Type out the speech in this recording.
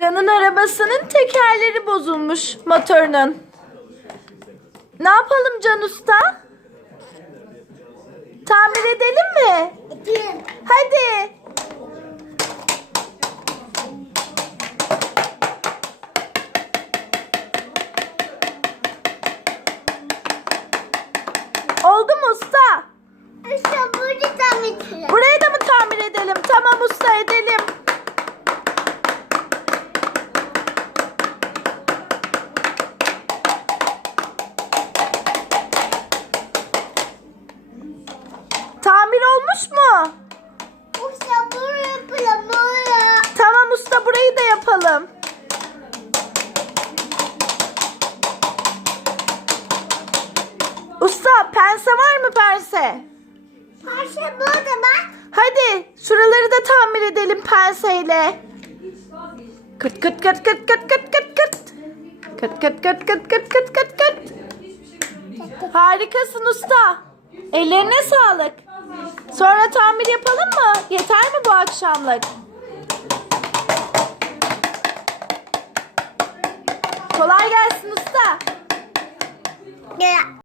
Can'ın arabasının tekerleri bozulmuş, motorunun. Ne yapalım Can Usta? Tamir edelim mi? Hadi. Oldu mu usta? Usta burada tamir edelim. Burayı da mı tamir edelim? Tamam usta, edelim. Tamir olmuş mu? Usta buraya yapalım buraya. Tamam usta, burayı da yapalım. Usta, pense var mı pense? Parça burada bak. Hadi şuraları da tamir edelim penseyle. Kıt kıt kıt kıt kıt kıt kıt kıt. Kıt kıt kıt kıt kıt kıt kıt kıt. Harikasın usta. Ellerine sağlık. Sonra tamir yapalım mı? Yeter mi bu akşamlık? Kolay gelsin usta. Ya.